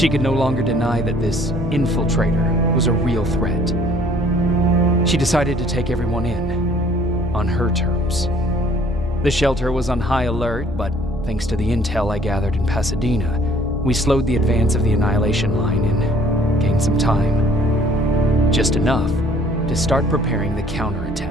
She could no longer deny that this infiltrator was a real threat. She decided to take everyone in, on her terms. The shelter was on high alert, but thanks to the intel I gathered in Pasadena, we slowed the advance of the Annihilation Line and gained some time. Just enough to start preparing the counterattack.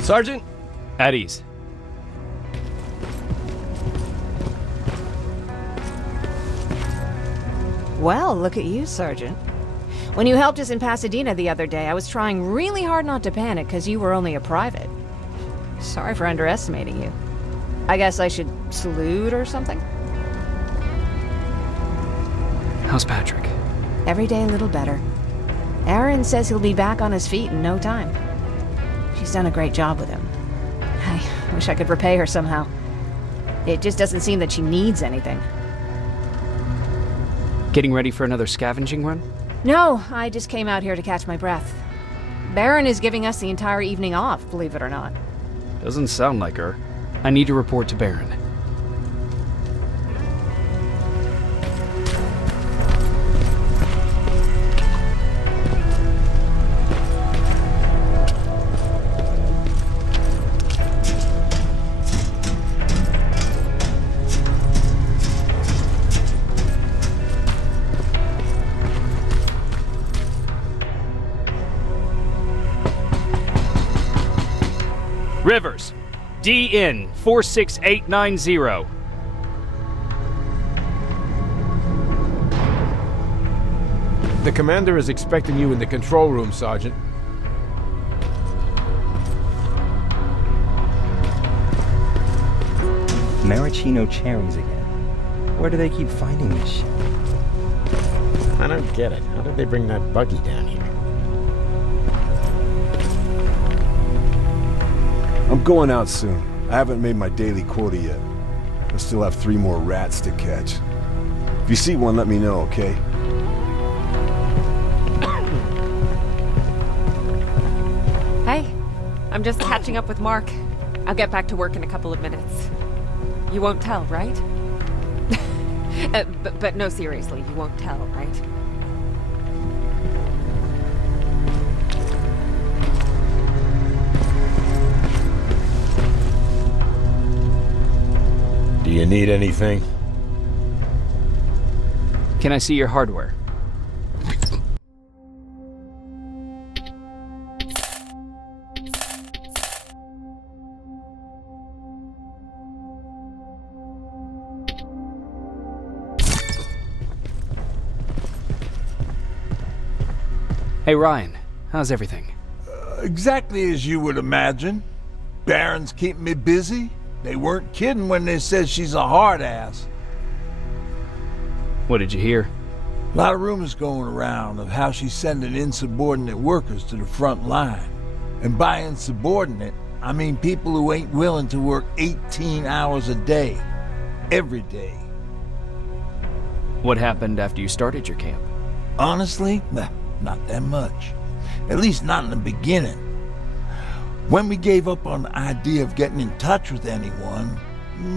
Sergeant? At ease. Well, look at you, Sergeant. When you helped us in Pasadena the other day, I was trying really hard not to panic because you were only a private. Sorry for underestimating you. I guess I should salute or something? How's Patrick? Every day a little better. Aaron says he'll be back on his feet in no time. She's done a great job with him. I wish I could repay her somehow. It just doesn't seem that she needs anything. Getting ready for another scavenging run? No, I just came out here to catch my breath. Baron is giving us the entire evening off, believe it or not. Doesn't sound like her. I need to report to Baron. Rivers, DN 46890. The commander is expecting you in the control room, Sergeant. Maraschino cherries again. Where do they keep finding this shit? I don't get it. How did they bring that buggy down here? I'm going out soon. I haven't made my daily quota yet. I still have 3 more rats to catch. If you see one, let me know, okay? Hey, I'm just catching up with Mark. I'll get back to work in a couple of minutes. You won't tell, right? But no, seriously, you won't tell, right? Do you need anything? Can I see your hardware? Hey Ryan, how's everything? Exactly as you would imagine. Baron's keeping me busy. They weren't kidding when they said she's a hard ass. What did you hear? A lot of rumors going around of how she's sending insubordinate workers to the front line. And by insubordinate, I mean people who ain't willing to work 18 hours a day, every day. What happened after you started your camp? Honestly, not that much. At least not in the beginning. When we gave up on the idea of getting in touch with anyone,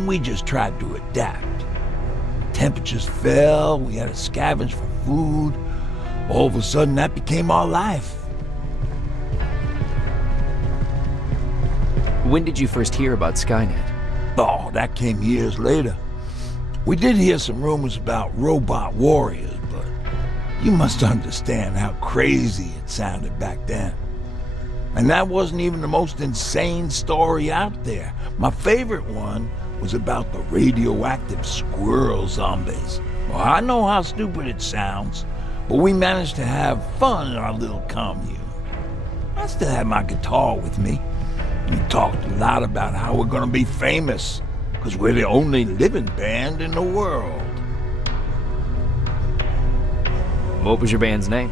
we just tried to adapt. Temperatures fell, we had to scavenge for food. All of a sudden, that became our life. When did you first hear about Skynet? Oh, that came years later. We did hear some rumors about robot warriors, but you must understand how crazy it sounded back then. And that wasn't even the most insane story out there. My favorite one was about the radioactive squirrel zombies. Well, I know how stupid it sounds, but we managed to have fun in our little commune. I still have my guitar with me. We talked a lot about how we're gonna be famous, because we're the only living band in the world. What was your band's name?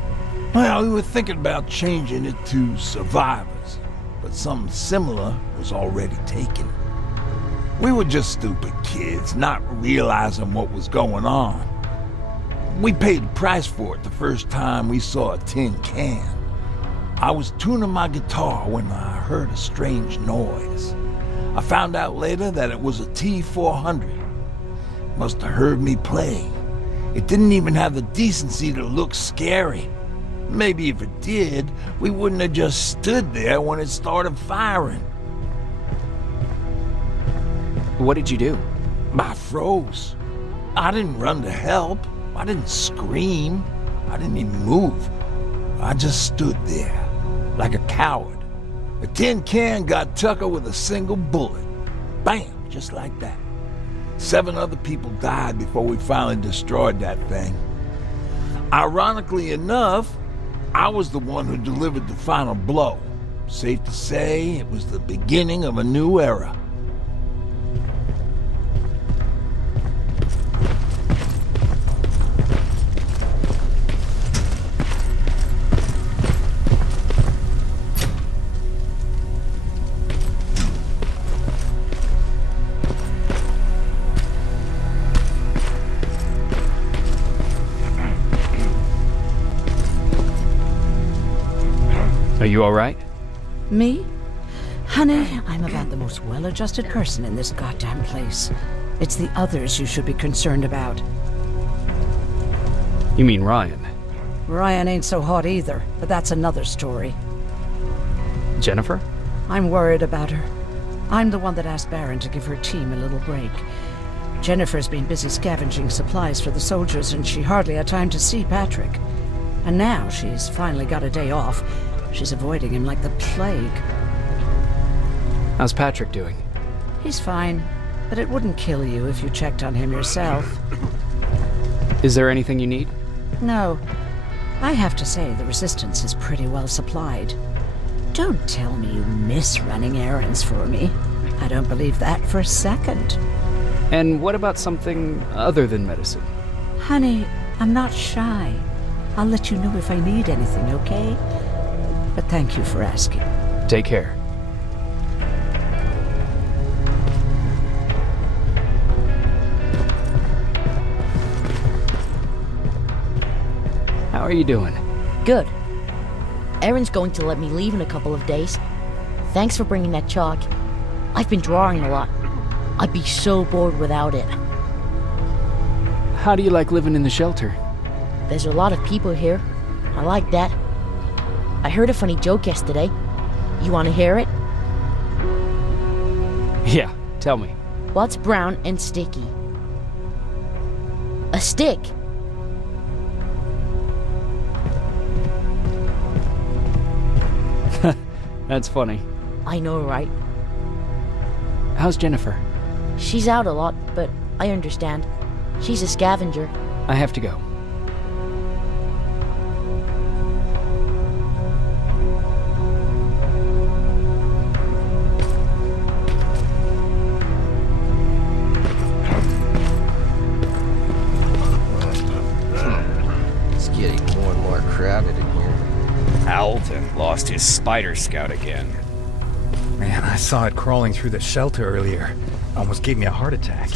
Well, we were thinking about changing it to Survivors, but something similar was already taken. We were just stupid kids, not realizing what was going on. We paid the price for it the first time we saw a tin can. I was tuning my guitar when I heard a strange noise. I found out later that it was a T-400. Must have heard me play. It didn't even have the decency to look scary. Maybe if it did, we wouldn't have just stood there when it started firing. What did you do? I froze. I didn't run to help. I didn't scream. I didn't even move. I just stood there, like a coward. A tin can got Tucker with a single bullet. Bam, just like that. 7 other people died before we finally destroyed that thing. Ironically enough, I was the one who delivered the final blow. Safe to say, it was the beginning of a new era. Are you all right? Me? Honey, I'm about the most well-adjusted person in this goddamn place. It's the others you should be concerned about. You mean Ryan? Ryan ain't so hot either, but that's another story. Jennifer? I'm worried about her. I'm the one that asked Baron to give her team a little break. Jennifer's been busy scavenging supplies for the soldiers, and she hardly had time to see Patrick. And now she's finally got a day off. She's avoiding him like the plague. How's Patrick doing? He's fine, but it wouldn't kill you if you checked on him yourself. Is there anything you need? No. I have to say the Resistance is pretty well supplied. Don't tell me you miss running errands for me. I don't believe that for a second. And what about something other than medicine? Honey, I'm not shy. I'll let you know if I need anything, okay? But thank you for asking. Take care. How are you doing? Good. Erin's going to let me leave in a couple of days. Thanks for bringing that chalk. I've been drawing a lot. I'd be so bored without it. How do you like living in the shelter? There's a lot of people here. I like that. I heard a funny joke yesterday. You want to hear it? Yeah, tell me. What's brown and sticky? A stick. That's funny. I know, right? How's Jennifer? She's out a lot, but I understand. She's a scavenger. I have to go. It's getting more and more crowded in here. Alvin lost his spider scout again. Man, I saw it crawling through the shelter earlier. Almost gave me a heart attack.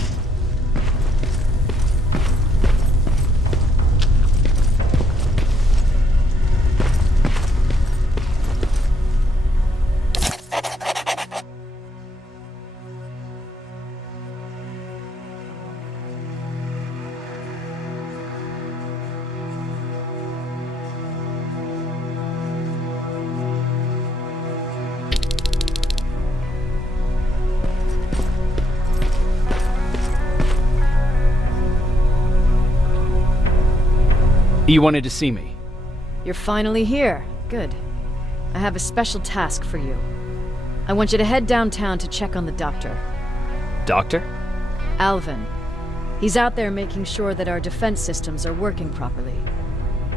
You wanted to see me? You're finally here. Good. I have a special task for you. I want you to head downtown to check on the doctor. Doctor? Alvin. He's out there making sure that our defense systems are working properly.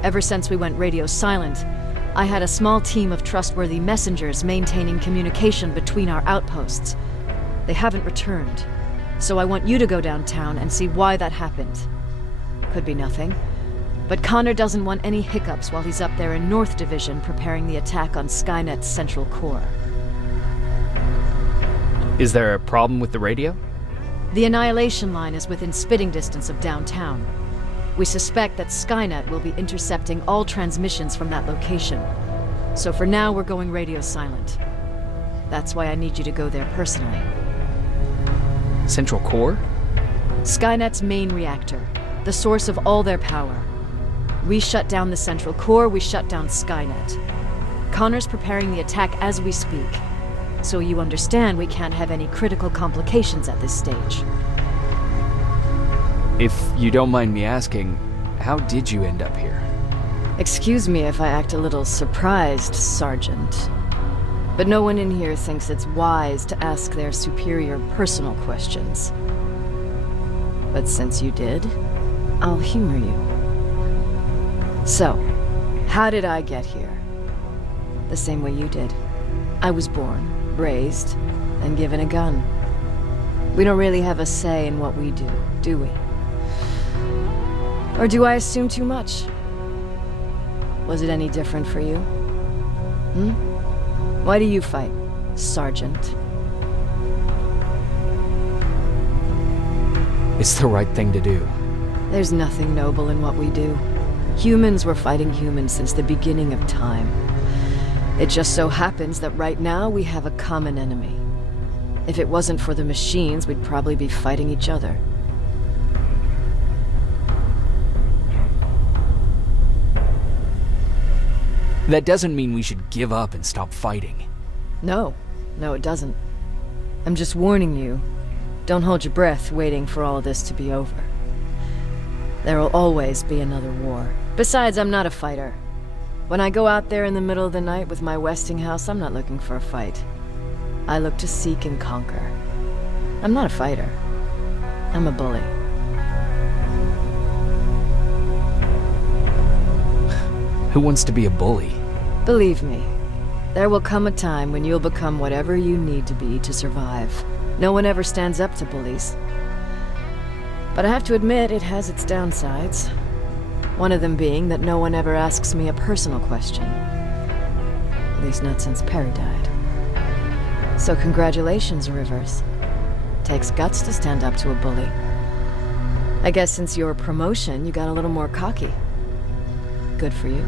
Ever since we went radio silent, I had a small team of trustworthy messengers maintaining communication between our outposts. They haven't returned, so I want you to go downtown and see why that happened. Could be nothing, but Connor doesn't want any hiccups while he's up there in North Division preparing the attack on Skynet's central core. Is there a problem with the radio? The Annihilation Line is within spitting distance of downtown. We suspect that Skynet will be intercepting all transmissions from that location. So for now, we're going radio silent. That's why I need you to go there personally. Central core? Skynet's main reactor, the source of all their power. We shut down the central core, we shut down Skynet. Connor's preparing the attack as we speak. So you understand we can't have any critical complications at this stage. If you don't mind me asking, how did you end up here? Excuse me if I act a little surprised, Sergeant. But no one in here thinks it's wise to ask their superior personal questions. But since you did, I'll humor you. So, how did I get here? The same way you did. I was born, raised, and given a gun. We don't really have a say in what we do we? Or do I assume too much? Was it any different for you? Why do you fight, Sergeant? It's the right thing to do. There's nothing noble in what we do. Humans were fighting humans since the beginning of time. It just so happens that right now we have a common enemy. If it wasn't for the machines, we'd probably be fighting each other. That doesn't mean we should give up and stop fighting. No, it doesn't. I'm just warning you. Don't hold your breath waiting for all of this to be over. There will always be another war. Besides, I'm not a fighter. When I go out there in the middle of the night with my Westinghouse, I'm not looking for a fight. I look to seek and conquer. I'm not a fighter. I'm a bully. Who wants to be a bully? Believe me, there will come a time when you'll become whatever you need to be to survive. No one ever stands up to bullies. But I have to admit, it has its downsides. One of them being that no one ever asks me a personal question. At least not since Perry died. So congratulations, Rivers. Takes guts to stand up to a bully. I guess since your promotion, you got a little more cocky. Good for you.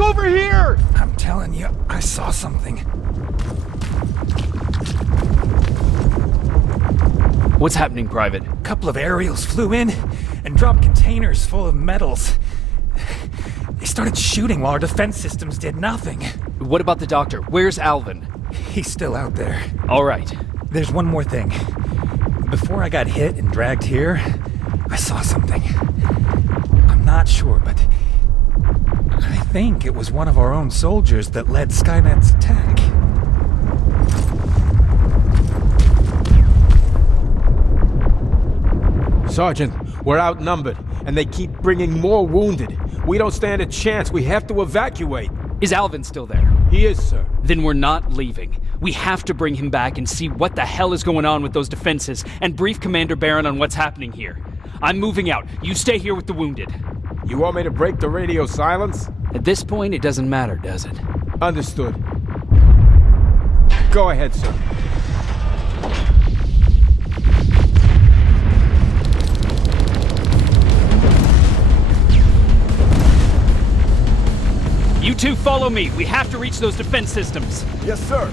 Look over here! I'm telling you, I saw something. What's happening, Private? A couple of aerials flew in and dropped containers full of metals. They started shooting while our defense systems did nothing. What about the doctor? Where's Alvin? He's still out there. All right. There's one more thing. Before I got hit and dragged here, I saw something. I'm not sure, but I think it was one of our own soldiers that led Skynet's attack. Sergeant, we're outnumbered, and they keep bringing more wounded. We don't stand a chance. We have to evacuate. Is Alvin still there? He is, sir. Then we're not leaving. We have to bring him back and see what the hell is going on with those defenses and brief Commander Barron on what's happening here. I'm moving out. You stay here with the wounded. You want me to break the radio silence? At this point, it doesn't matter, does it? Understood. Go ahead, sir. You two follow me. We have to reach those defense systems. Yes, sir.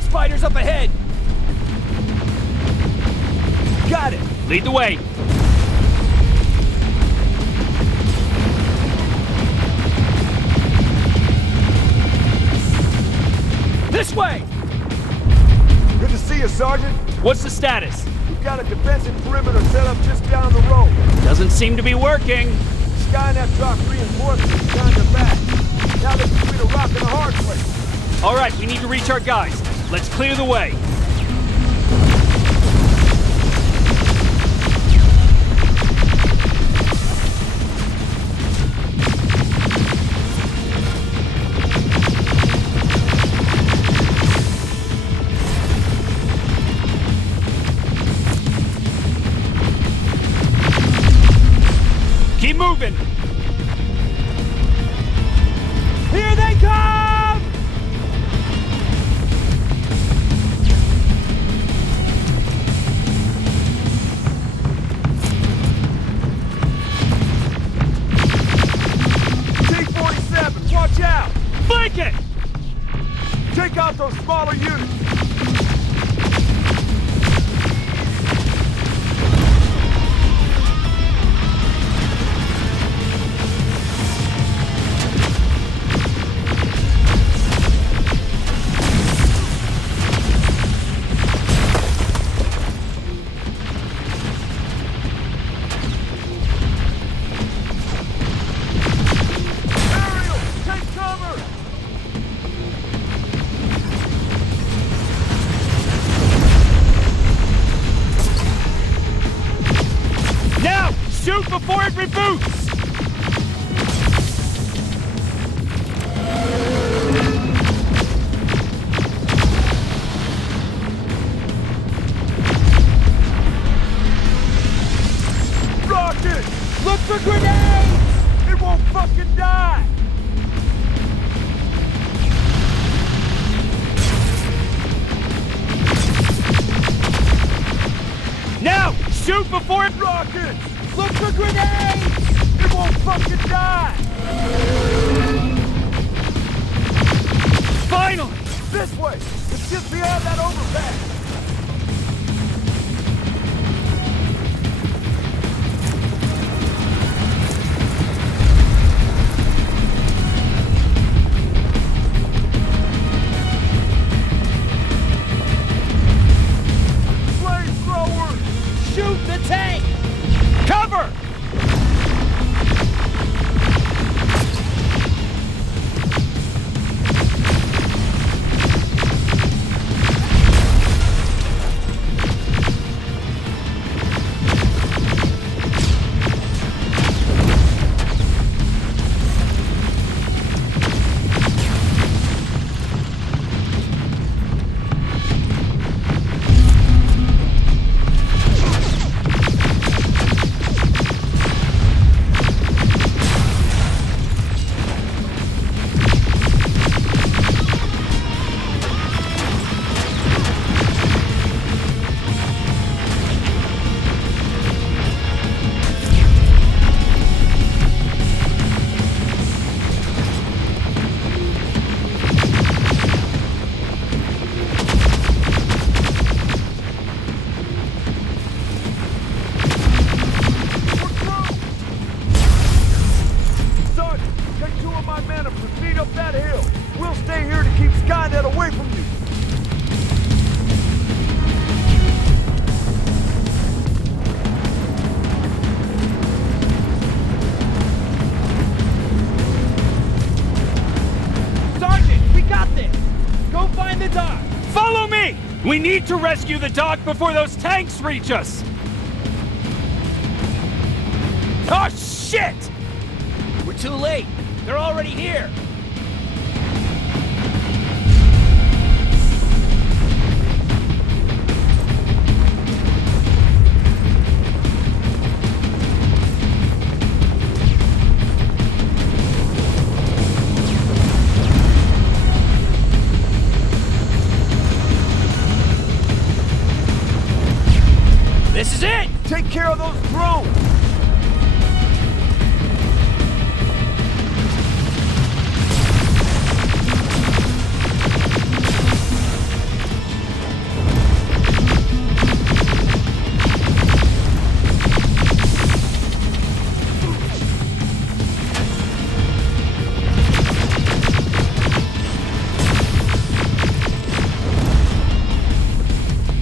Spiders up ahead. Got it. Lead the way. This way. Good to see you, Sergeant. What's the status? We've got a defensive perimeter set up just down the road. Doesn't seem to be working. Skynet dropped reinforcements behind their back. Now they're between a rock and a hard place. All right, we need to reach our guys. Let's clear the way. Keep moving! Here they come! T-47, watch out! Flank it! Take out those smaller units. Shoot before it reboots! Rocket! Look for grenades! It won't fucking die! Now! Shoot before it... Rockets! Look for grenades! It won't fucking die! Finally! This way! It's just beyond that overpass! Flamethrowers! Shoot the tank! Cover! away from you! Sergeant, we got this! Go find the dock! Follow me! We need to rescue the dock before those tanks reach us! Oh, shit! We're too late. They're already here. This is it! Take care of those drones!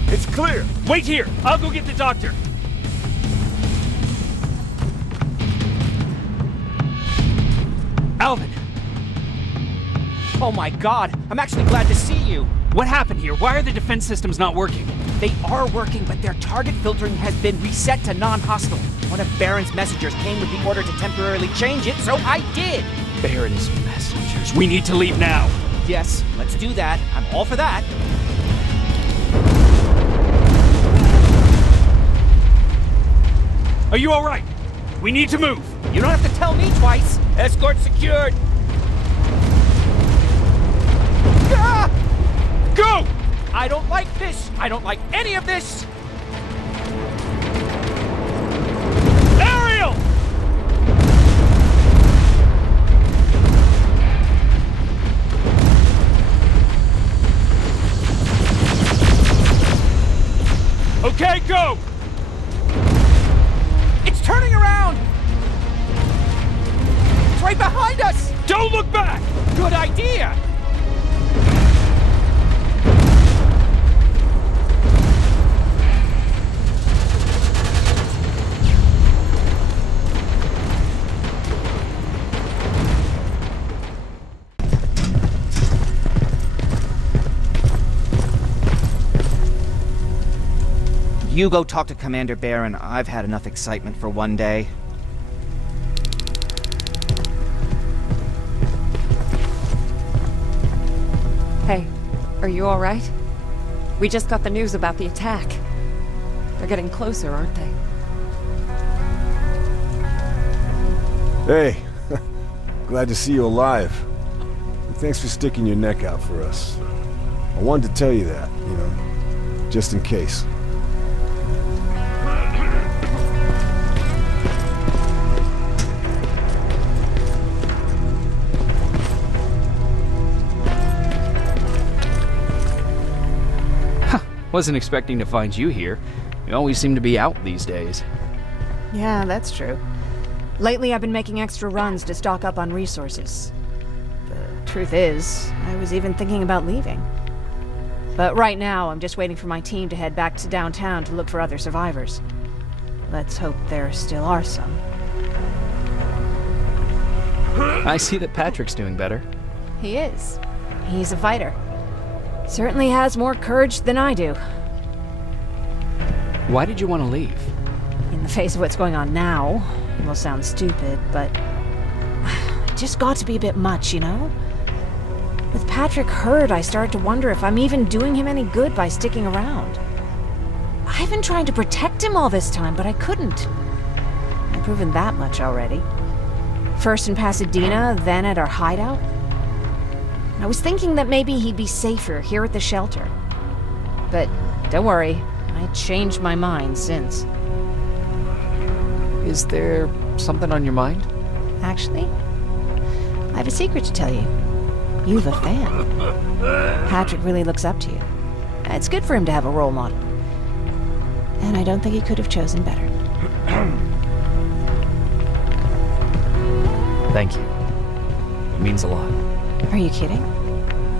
It's clear! Wait here! I'll go get the doctor! Alvin! Oh my god, I'm actually glad to see you. What happened here? Why are the defense systems not working? They are working, but their target filtering has been reset to non-hostile. One of Baron's messengers came with the order to temporarily change it, so I did. Baron's messengers. We need to leave now. Yes, let's do that. I'm all for that. Are you all right? We need to move. You don't have to tell me twice. Escort secured. Ah! Go! I don't like this. I don't like any of this. Ariel! Okay, go! It's turning around! It's right behind us! Don't look back! Good idea! You go talk to Commander Baron. I've had enough excitement for one day. Hey, are you all right? We just got the news about the attack. They're getting closer, aren't they? Hey, glad to see you alive. And thanks for sticking your neck out for us. I wanted to tell you that, you know, just in case. Wasn't expecting to find you here. You always seem to be out these days. Yeah, that's true. Lately I've been making extra runs to stock up on resources. The truth is, I was even thinking about leaving. But right now, I'm just waiting for my team to head back to downtown to look for other survivors. Let's hope there still are some. I see that Patrick's doing better. He is. He's a fighter. Certainly has more courage than I do. Why did you want to leave? In the face of what's going on now, it will sound stupid, but it just got to be a bit much, you know? With Patrick hurt, I started to wonder if I'm even doing him any good by sticking around. I've been trying to protect him all this time, but I couldn't. I've proven that much already. First in Pasadena, then at our hideout. I was thinking that maybe he'd be safer here at the shelter. But don't worry, I changed my mind since. Is there something on your mind? Actually, I have a secret to tell you. You've a fan. Patrick really looks up to you. It's good for him to have a role model. And I don't think he could have chosen better. Thank you. It means a lot. Are you kidding?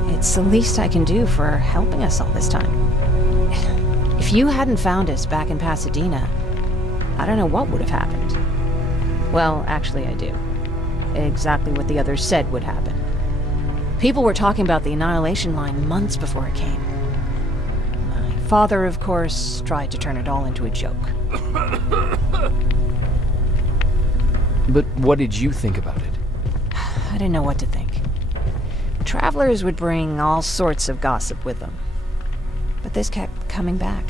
It's the least I can do for helping us all this time. If you hadn't found us back in Pasadena, I don't know what would have happened. Well, actually I do. Exactly what the others said would happen. People were talking about the Annihilation Line months before it came. My father, of course, tried to turn it all into a joke. But what did you think about it? I didn't know what to think. Travelers would bring all sorts of gossip with them. But this kept coming back.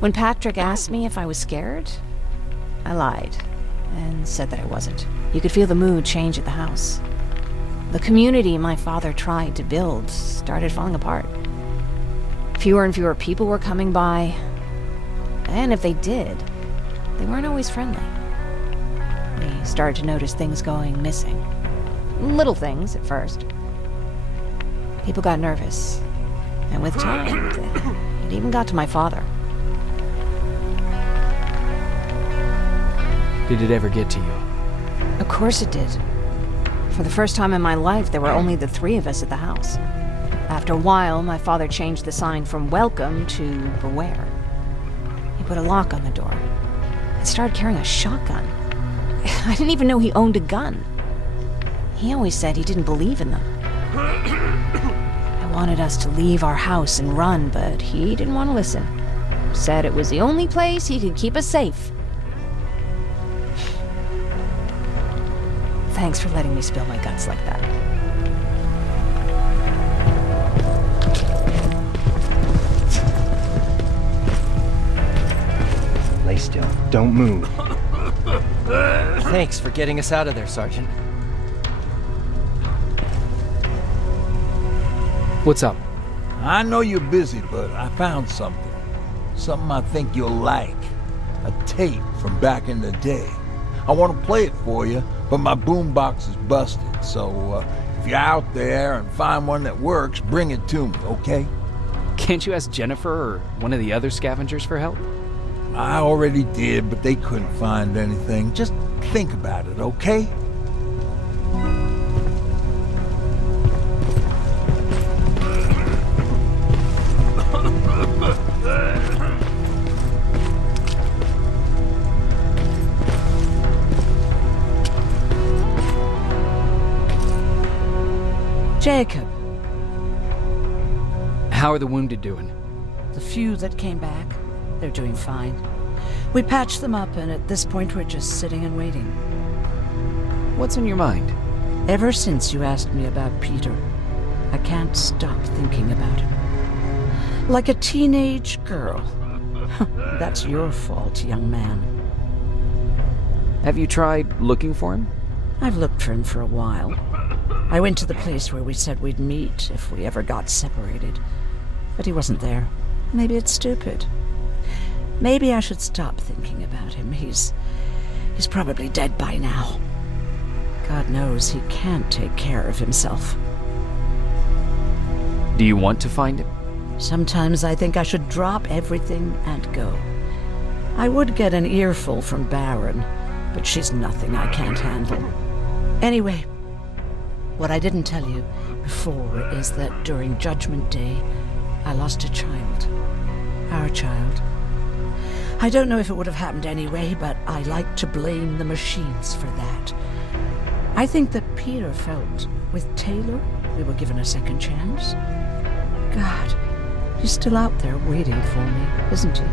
When Patrick asked me if I was scared, I lied and said that I wasn't. You could feel the mood change at the house. The community my father tried to build started falling apart. Fewer and fewer people were coming by, and if they did, they weren't always friendly. We started to notice things going missing. Little things at first. People got nervous, and with time, it even got to my father. Did it ever get to you? Of course it did. For the first time in my life, there were only the three of us at the house. After a while, my father changed the sign from welcome to beware. He put a lock on the door and started carrying a shotgun. I didn't even know he owned a gun. He always said he didn't believe in them. I wanted us to leave our house and run, but he didn't want to listen. Said it was the only place he could keep us safe. Thanks for letting me spill my guts like that. Lay still. Don't move. Thanks for getting us out of there, Sergeant. What's up? I know you're busy, but I found something. Something I think you'll like. A tape from back in the day. I want to play it for you, but my boombox is busted, so if you're out there and find one that works, bring it to me, okay? Can't you ask Jennifer or one of the other scavengers for help? I already did, but they couldn't find anything. Just think about it, okay? Jacob. How are the wounded doing? The few that came back, they're doing fine. We patched them up, and at this point we're just sitting and waiting. What's on your mind? Ever since you asked me about Peter, I can't stop thinking about him. Like a teenage girl. That's your fault, young man. Have you tried looking for him? I've looked for him for a while. I went to the place where we said we'd meet if we ever got separated. But he wasn't there. Maybe it's stupid. Maybe I should stop thinking about him. He's probably dead by now. God knows he can't take care of himself. Do you want to find him? Sometimes I think I should drop everything and go. I would get an earful from Baron, but she's nothing I can't handle. Anyway, what I didn't tell you before is that during Judgment Day, I lost a child. Our child. I don't know if it would have happened anyway, but I like to blame the machines for that. I think that Peter felt with Taylor we were given a second chance. God, he's still out there waiting for me, isn't he?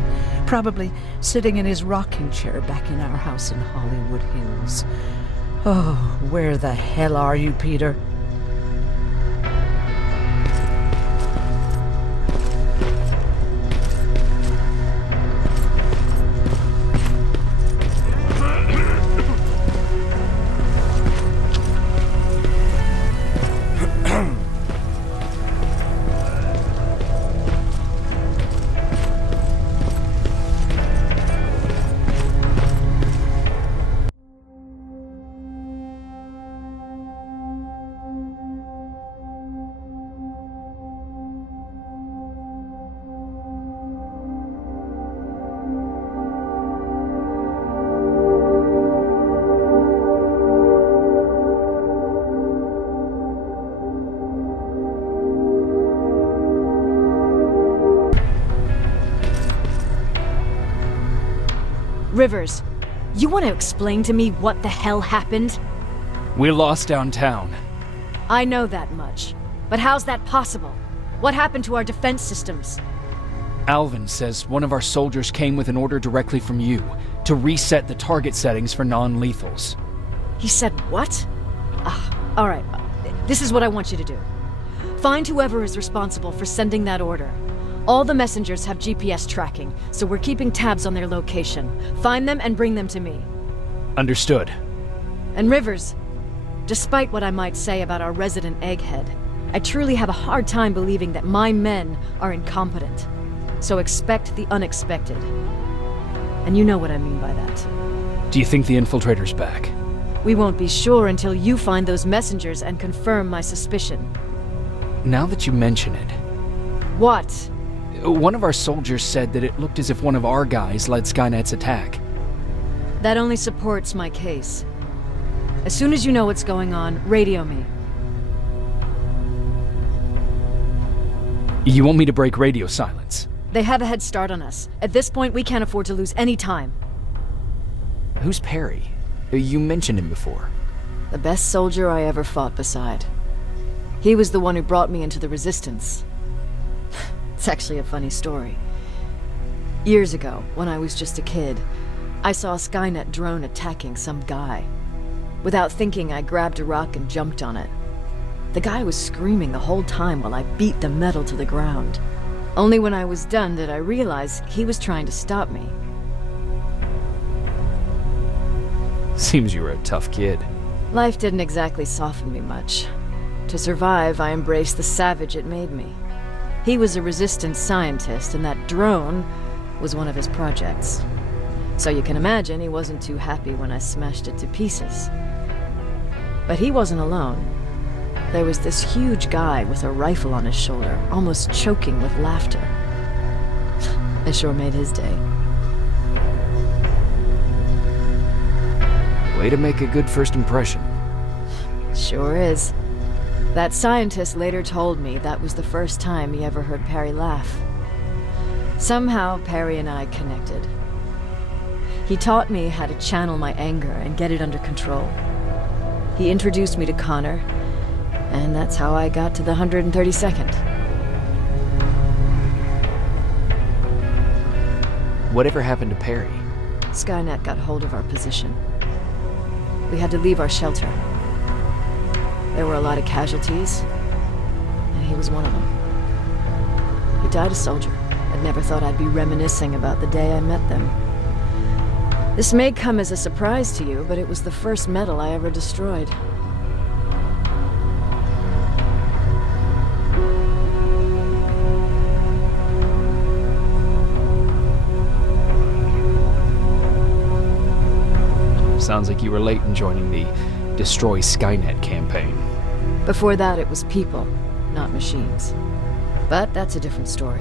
Probably sitting in his rocking chair back in our house in Hollywood Hills. Oh, where the hell are you, Peter? Rivers, you want to explain to me what the hell happened? We lost downtown. I know that much. But how's that possible? What happened to our defense systems? Alvin says one of our soldiers came with an order directly from you to reset the target settings for non-lethals. He said what? All right, this is what I want you to do. Find whoever is responsible for sending that order. All the messengers have GPS tracking, so we're keeping tabs on their location. Find them and bring them to me. Understood. And Rivers, despite what I might say about our resident egghead, I truly have a hard time believing that my men are incompetent. So expect the unexpected. And you know what I mean by that. Do you think the infiltrator's back? We won't be sure until you find those messengers and confirm my suspicion. Now that you mention it... What? One of our soldiers said that it looked as if one of our guys led Skynet's attack. That only supports my case. As soon as you know what's going on, radio me. You want me to break radio silence? They have a head start on us. At this point, we can't afford to lose any time. Who's Perry? You mentioned him before. The best soldier I ever fought beside. He was the one who brought me into the Resistance. It's actually a funny story. Years ago, when I was just a kid, I saw a Skynet drone attacking some guy. Without thinking, I grabbed a rock and jumped on it. The guy was screaming the whole time while I beat the metal to the ground. Only when I was done did I realize he was trying to stop me. Seems you were a tough kid. Life didn't exactly soften me much. To survive, I embraced the savage it made me. He was a resistance scientist, and that drone was one of his projects. So you can imagine he wasn't too happy when I smashed it to pieces. But he wasn't alone. There was this huge guy with a rifle on his shoulder, almost choking with laughter. I sure made his day. Way to make a good first impression. Sure is. That scientist later told me that was the first time he ever heard Perry laugh. Somehow, Perry and I connected. He taught me how to channel my anger and get it under control. He introduced me to Connor, and that's how I got to the 132nd. Whatever happened to Perry? Skynet got hold of our position. We had to leave our shelter. There were a lot of casualties, and he was one of them. He died a soldier. I'd never thought I'd be reminiscing about the day I met them. This may come as a surprise to you, but it was the first metal I ever destroyed. Sounds like you were late in joining the Destroy Skynet campaign. Before that, it was people, not machines. But that's a different story.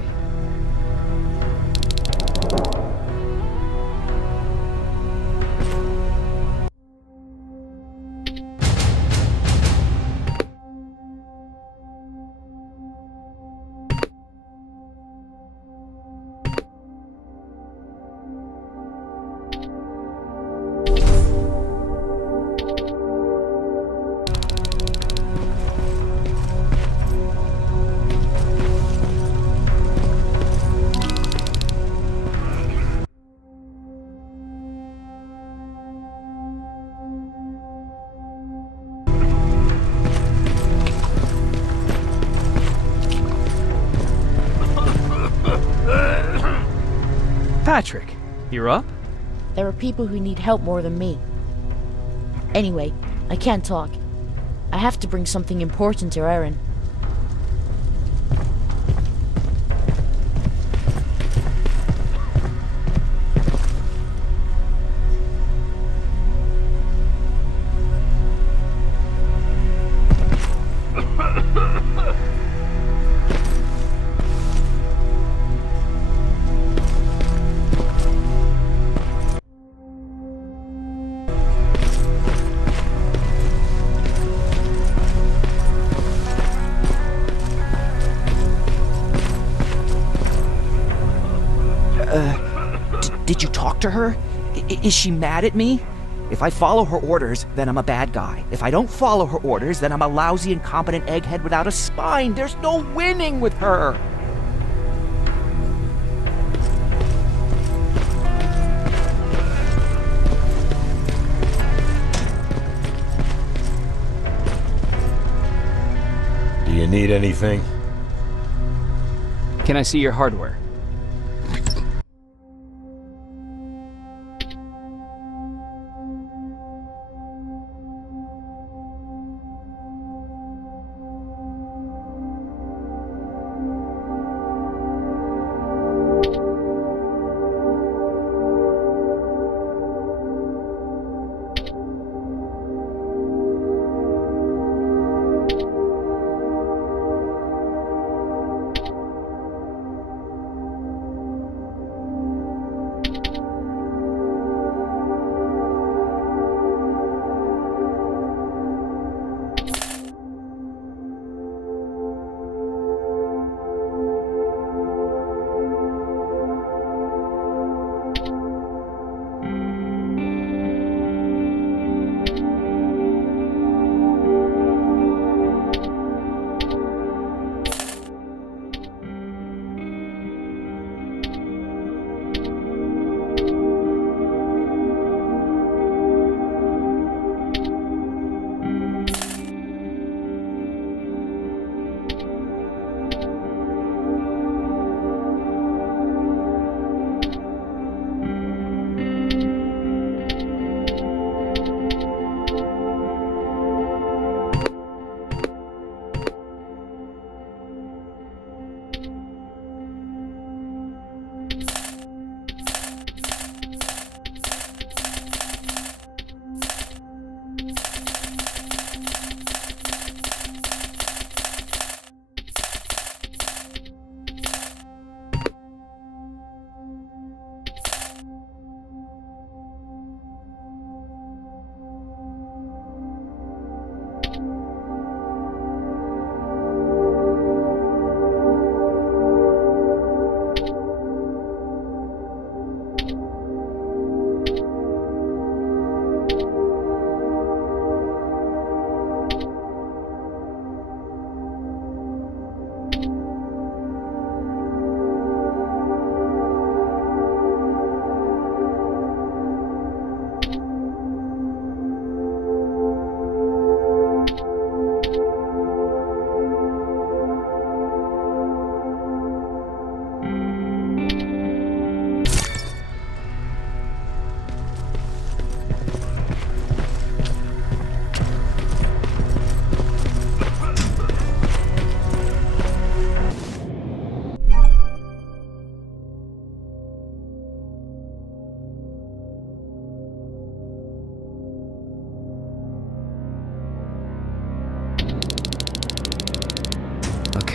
Patrick, you're up? There are people who need help more than me. Anyway, I can't talk. I have to bring something important to Erin. Did you talk to her? Is she mad at me? If I follow her orders, then I'm a bad guy. If I don't follow her orders, then I'm a lousy, incompetent egghead without a spine. There's no winning with her. Do you need anything? Can I see your hardware?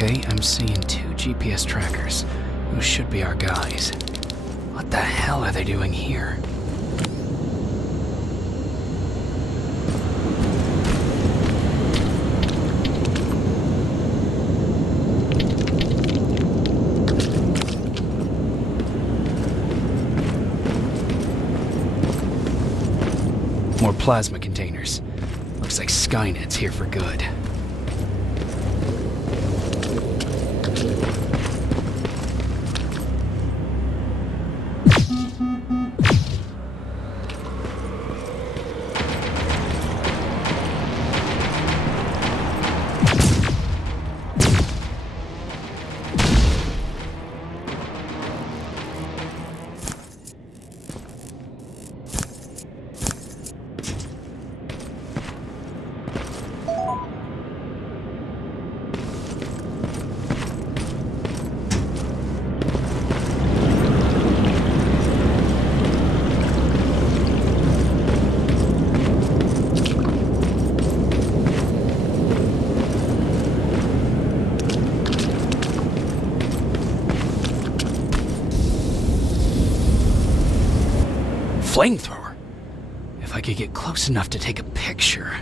Okay, I'm seeing 2 GPS trackers. Those should be our guys. What the hell are they doing here? More plasma containers. Looks like Skynet's here for good. Flamethrower? If I could get close enough to take a picture.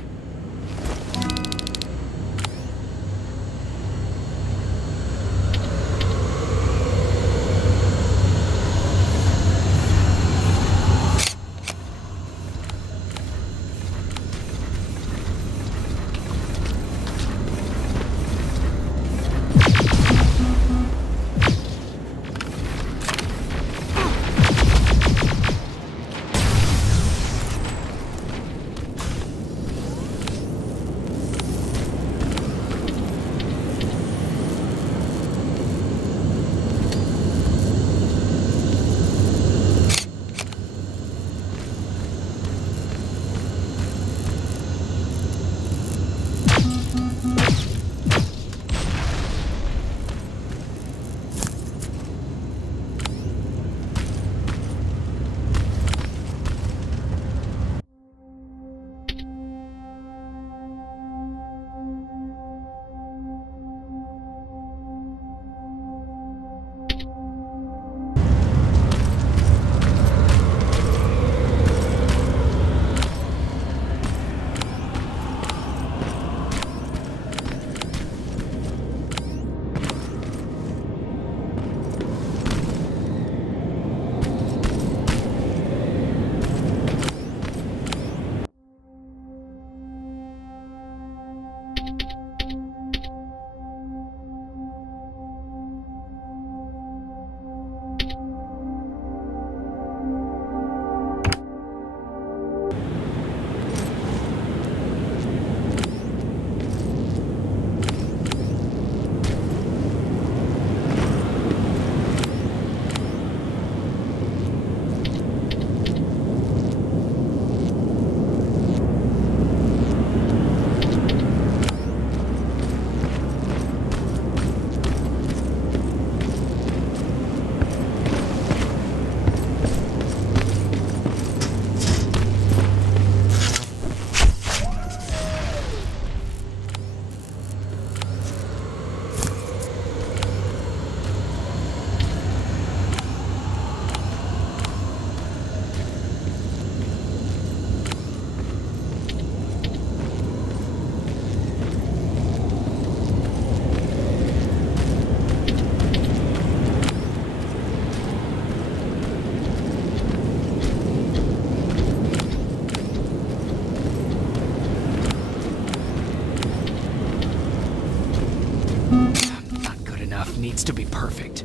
needs to be perfect.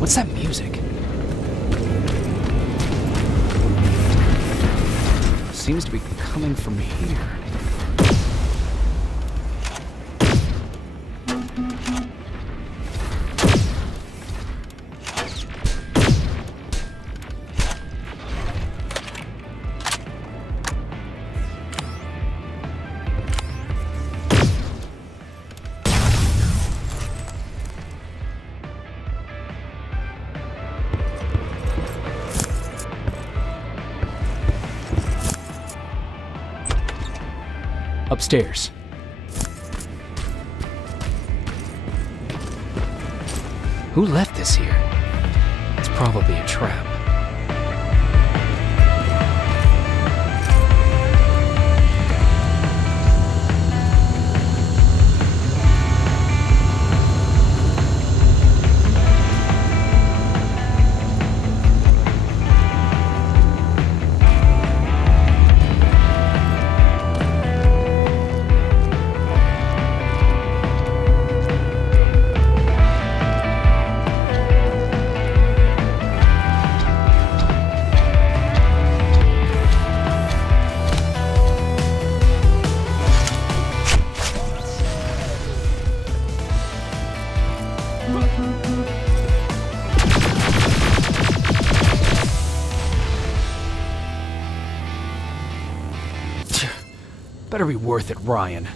What's that music? Seems to be coming from here. Upstairs. Who left this here? It's probably a trap. Better be worth it, Ryan.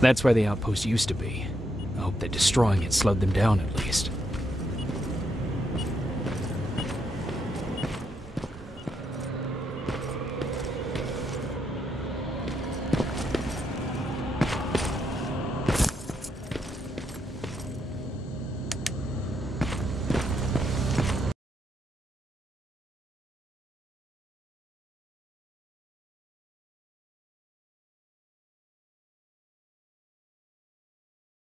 That's where the outpost used to be. I hope that destroying it slowed them down at least.